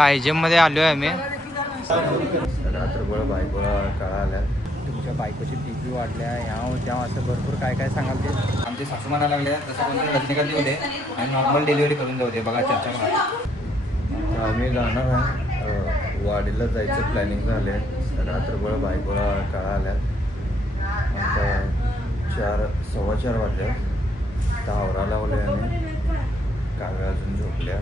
आयजेम मध्ये आलोय आम्ही. रात्रभर बायकोला कळा आल्या तुमच्या बायकोची टीपी वाढल्या ह्या त्या असं भरपूर काय काय सांगाल ते. आमचे सासू म्हणा लागले तसं कोणतरी रजनीकांत होते आणि नॉर्मल डिलिव्हरी करून जाऊ दे. बघा चर्चा बघा. आम्ही जाणार आहे वाडीला जायचं प्लॅनिंग झाले. रात्रभर बायकोला कळा आल्या. आता 4:15 वाजल्या. आता आवरा लावले आणि काव्या अजून झोपल्या.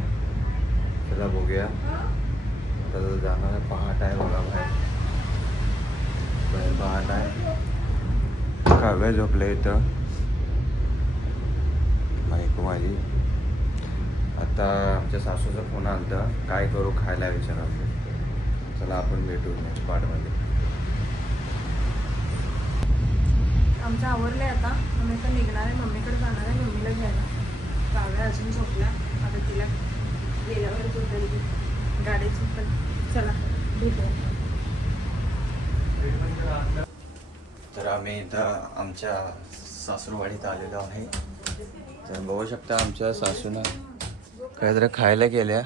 त्याला बघूया आता जाणार आहे. पहाट आहे बघा बाहेर पहाट आहे. काव्या झोपल्या इथं बायको माझी. आता आमच्या सासूचा फोन आला होता काय करू खायला विचारायला. चला आपण भेटू नेक्स्ट पार्टमध्ये. आमचं आवरलं आहे आता. आम्ही आता निघणार आहे. मम्मीकडे जाणार आहे मम्मीला घ्यायला. काव्या अजून झोपल्या. आता तिला गेल्यावर झोपेल गाडीची पण. चला भेटूया. तर आम्ही इथं आमच्या सासूरवाडीत आलेलो आहे. तर बघू शकता आमच्या सासूनं काहीतरी खायला गेल्या.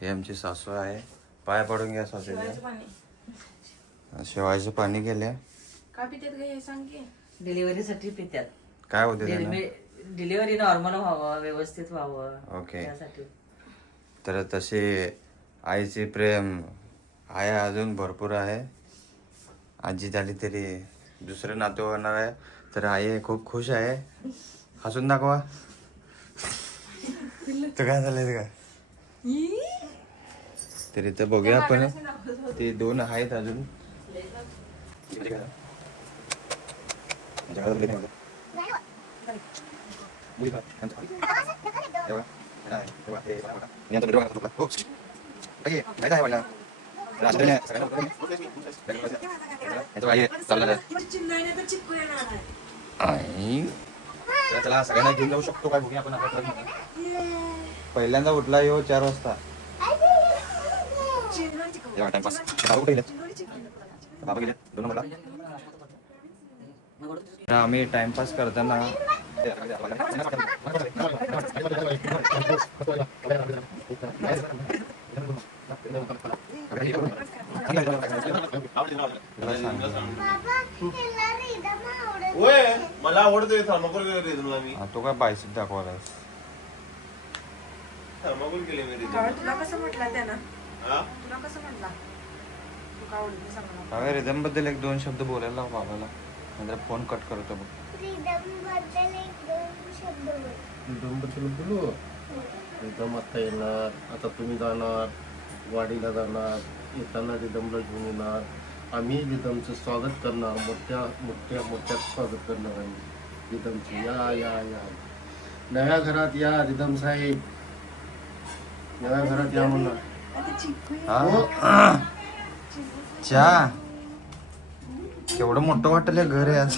हे आमची सासू आहे. पाय पडून घ्या सासूच्या. शेवायचं पाणी गेल्या. का पितात ग हे सांग की. डिलिव्हरीसाठी पित्यात. काय होते त्यांना? डिलिव्हरी नॉर्मल व्हावं, व्यवस्थित व्हावं. ओके. त्यासाठी. तर तसे आईचे प्रेम आहे अजून भरपूर आहे. आजी झाली तरी दुसरं नातं होणार आहे. तर आई खूप खुश आहे. हसून दाखवा. तर काय झालंय का? तर इथं बघूया आपण. ते 2 आहेत अजून. चला सगळ्यांना घेऊन जाऊ शकतो काय बघूया आपण. पहिल्यांदा उठला येऊ 4 वाजता. टाइमपास बाबा गेले 2 नंबरला. आम्ही टाइमपास करताना मला आवडतोय थर्माकोल रिझनला. मी तो काय बायसेप दाखवायला थर्माकोल केले मी रिझन. तुला कसं म्हटलं त्यानं? तुला कसं म्हटला? तू का आवडते सांग काय रिदम बद्दल 1-2 शब्द बोलायला लाव बाबाला. नंतर फोन कट करतो बघ. बोलू रिदम आता येणार. आता तुम्ही जाणार वाडीला जाणार. येताना रिदमला घेऊन येणार. आम्ही रिदमचं स्वागत करणार. मोठ्या मोठ्या मोठ्या स्वागत करणार आम्ही रिदमचे. या या या नव्या घरात या रिदम साहेब. नव्या घरात या म्हणणार. चहा केवढं मोठं वाटलं घर आहे आज.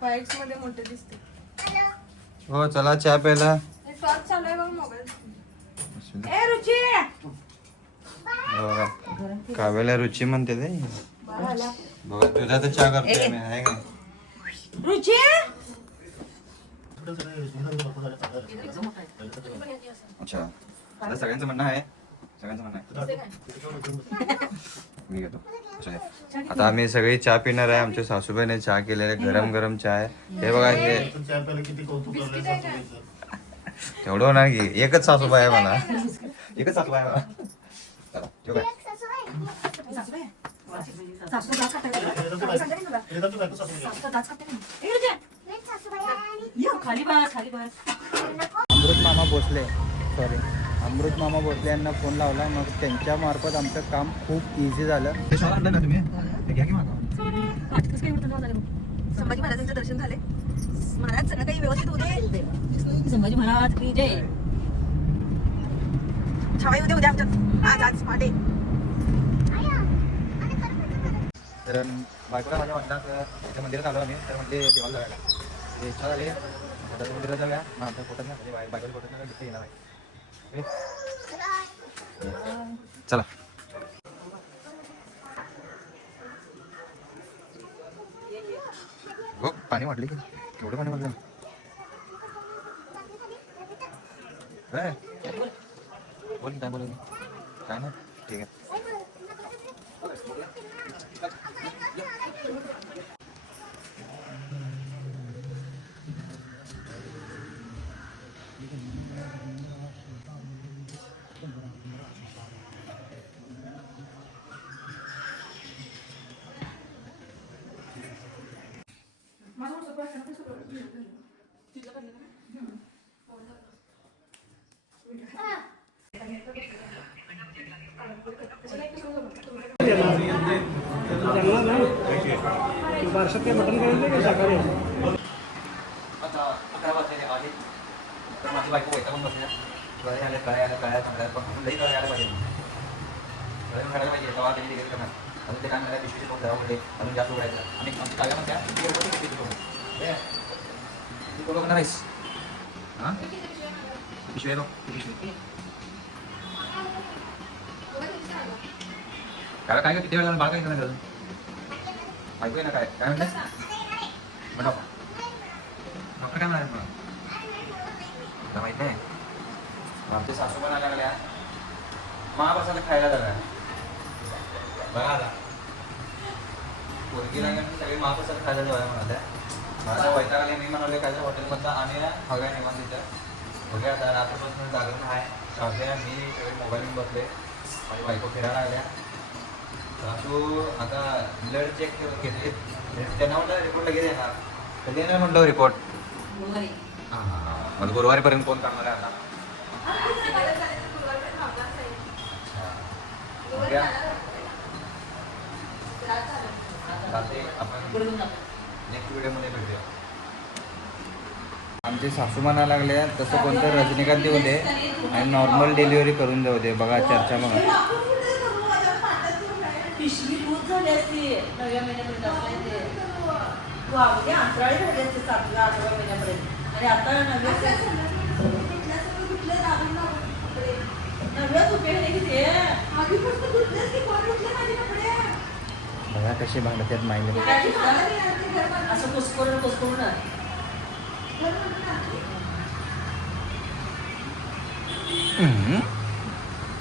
फाईट्स मध्ये मोठे दिसते. हो चला चहा प्यायला. टॉर्च चालू आहे बघ मोबाईल. ए रुची काव्याला रुची म्हणते ते. बघा तुझा तर चहा करतोय मी आहे का. रुची अच्छा आता सगळ्यांचं म्हणणं आहे. सगळ्यांचं म्हणणं आहे मी घेतो. आता आम्ही सगळे चहा पिणार आहे. आमच्या सासूबाईने चहा केलेला गरम गरम चहा आहे. हे बघा हे किती कौतुक करणार. तेवढं होणार की. एकच सासूबाई आहे म्हणा. एकच सासूबाई आहे म्हणा. चला ठेवू काय. खाली बस खाली बस. अमृत मामा भोसले अमृत मामा भोसले यांना फोन लावला. मग त्यांच्या मार्फत आमचं काम खूप इझी झालं. संभाजी महाराजांचं दर्शन झाले. महाराज सगळं काही व्यवस्थित होते. संभाजी महाराज की जय. छावाई उद्या उद्या आमच्यात आज पहाटे. तर बायकोला माझ्या म्हणतात त्याच्या मंदिरात आलो आम्ही. तर म्हणजे देवाला जायला इच्छा झाली. आता मंदिरात जाऊया. मग आमच्या पोटात ना बायकोच्या पोटात ना दुसरी येणार आहे. चला हो पाणी वाटले की केवढं पाणी वाटलं. बोल काय बोल. काय ना ठीक आहे. आता 11 वाजलेले आहेत. तर माझी बायको वैतागून बसल्या. गळे आले चांगल्या पण लई गळे आले पाहिजे. गळे काढायला पाहिजे तेव्हा त्यांनी डिग्री करणार. अजून ते काय म्हणाले पिशवीचे दोन धरा होते अजून जास्त उघडायचं आणि आमची काव्या म्हणत्या तू कोण करणार आहेस हां पिशवी आहे पिशवी काय काय किती वेळ झाला बाळ काय करणार अजून ऐकूया ना काय काय म्हणतात मग डॉक्टर काय म्हणाले मला तुला माहित नाही आमचे सासू पण आल्या लागल्या महाप्रसाद खायला लागल्या बघा आता पोरगी नाही सगळे महाप्रसाद खायला जेवायला म्हणाले माझा वैताग आले मी म्हणाले काय हॉटेलमधनं आणि हव्या निवांत तिथं बघूया आता रात्रपासून जागरण आहे सध्या मी सगळे मोबाईल घेऊन बसले माझी बायको फिरायला लागल्या सासू आता ब्लड चेक घेतले त्यांना म्हटलं रिपोर्ट लगेच येणार कधी येणार म्हटलं रिपोर्ट मग गुरुवारीपर्यंत फोन करणार आहे आता आपण नेक्स्ट व्हिडिओमध्ये भेटूया आमचे सासू म्हणा लागले तसं कोणतं रजनीकांत देऊ दे आणि नॉर्मल डिलिव्हरी करून जाऊ दे बघा चर्चा बघा पिशवी दूध झाली असती 9व्या महिन्यापर्यंत आपल्या अंतराळी झाली असते 7व्या 8व्या महिन्यापर्यंत आणि आता 9व्या झोपेल किती बघा कसे भांडत आहेत माहिले असं कुसकरून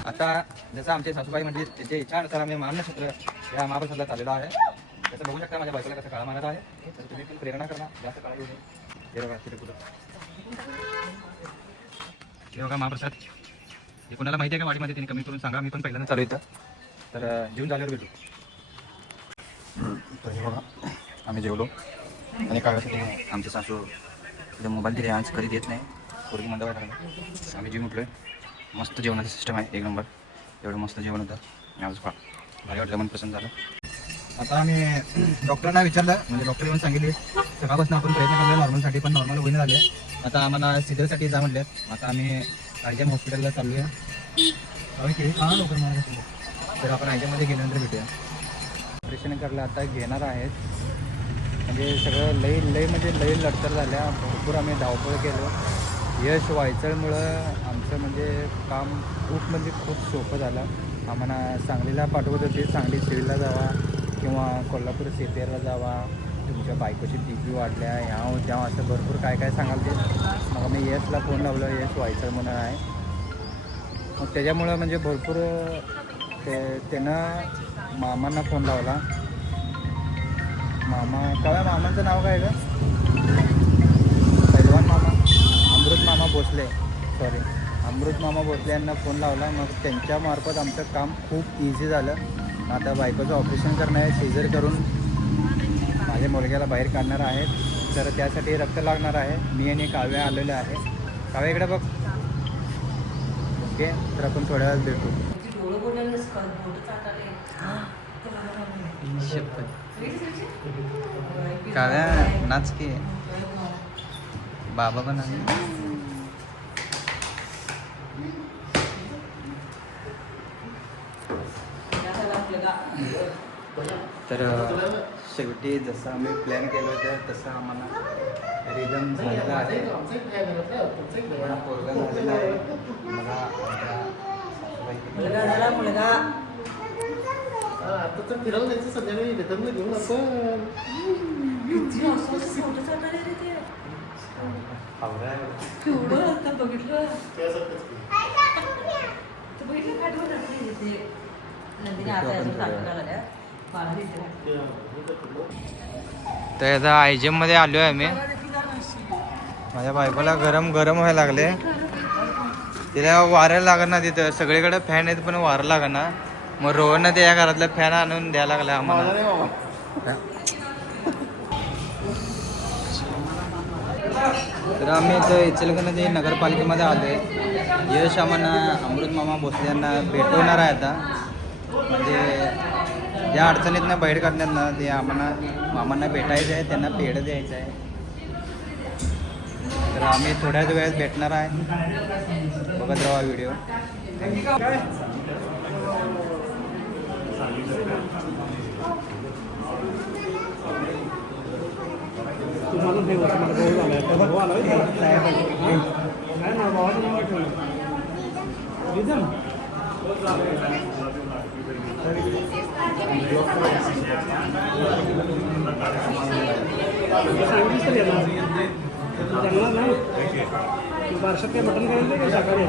आता जसं आमचे सासूबाई म्हणजे त्याच्या इच्छानुसार आम्ही माननक्षत्र या महाप्रसादला चाललेलो आहे त्याचं बघू शकता माझ्या बायकोला कसं काळा मारत आहे तर तुम्ही पण प्रेरणा करा जास्त काळा येऊ नये हे बघा तिथे कुठं हे बघा महाप्रसाद हे कोणाला माहिती आहे का वाडीमध्ये त्यांनी कमी करून सांगा मी पण पहिल्यांदा चालू येतं तर जेवून झाल्यावर भेटू तर हे बघा आम्ही जेवलो आणि काळासाठी आमचे सासू मोबाईल दिले आज कधी देत नाही पोरगी मंद वाटायला आम्ही जेवून उठलो मस्त जेवणाचं सिस्टम आहे एक नंबर एवढं मस्त जेवण होतं आणि आज भारी वाटलं मन प्रसन्न झालं आता आम्ही डॉक्टरांना विचारलं म्हणजे डॉक्टर येऊन सांगितले सकाळपासून आपण प्रयत्न केला नॉर्मलसाठी पण नॉर्मल होईन झाले आता आम्हाला सिझरसाठी जा म्हटले आता आम्ही आयजम हॉस्पिटलला चाललो आहे हां लवकर मला तर आपण आयजममध्ये गेल्यानंतर भेटूया ऑपरेशन करायला आता घेणार आहेत म्हणजे सगळं लई म्हणजे लई लढतर झाल्या भरपूर आम्ही धावपळ केलो यश वायचळमुळं आमचं म्हणजे काम खूप सोपं झालं आम्हाला सांगलीला पाठवत होते सांगली सिव्हिलला जावा किंवा कोल्हापूर सीतेरला जावा तुमच्या बायकोची DP वाढल्या ह्या तेव्हा असं भरपूर काय काय सांगाल ते मग मी यशला फोन लावलं यश वायचळ म्हणून आहे मग त्याच्यामुळं म्हणजे भरपूर त्यानं मामांना फोन लावला मामा काय मामांचं नाव काय का पैलवान मामा अमृत मामा भोसले अमृत मामा भोसले यांना फोन लावला मग त्यांच्यामार्फत आमचं काम खूप इझी झालं आता बायकोचं ऑपरेशन करणं आहे सीझर करून माझ्या मुलग्याला बाहेर काढणार आहेत तर त्यासाठी रक्त लागणार आहे मी आणि काव्या आलेलं आहे काव्या इकडे बघ ओके तर आपण थोड्या वेळात भेटू काव्या नाच की बाबा पण आले तर शेवटी जसं आम्ही प्लॅन केलं होतं तसं आम्हाला रिझन झालेलं आहे मला पोरगा झालेला आहे मला मुलगा आता तर फिरायला जायचं संध्याकाळी रिटर्नला घेऊन आपण केवढं आता बघितलं त्यासारखंच बघितलं ते नंदिनी आता अजून तारखेला झाल्या 12 लिटर. तर आता आयजेममध्ये आलो आहे आम्ही. माझ्या बायकोला गरम गरम व्हायला लागले. तिला वारं लागत ना तिथं, सगळीकडे फॅन आहेत पण वारं लागत ना. मग रोहननं त्या घरातला फॅन आणून द्यायला लागला आम्हाला. तर आम्ही इथं इचलकरंजी नगरपालिकेमध्ये आलो आहे. यश आम्हाला अमृत मामा भोसले यांना भेटवणार आहे आता. म्हणजे ज्या अडचणीतनं बाहेर काढण्यात ना ते आम्हाला मामांना भेटायचं आहे, त्यांना पेढं द्यायचं आहे. तर आम्ही थोड्याच वेळात भेटणार आहे. बघत राहा व्हिडिओ. वर्षात काय मटण करायचं काय शाकाहारी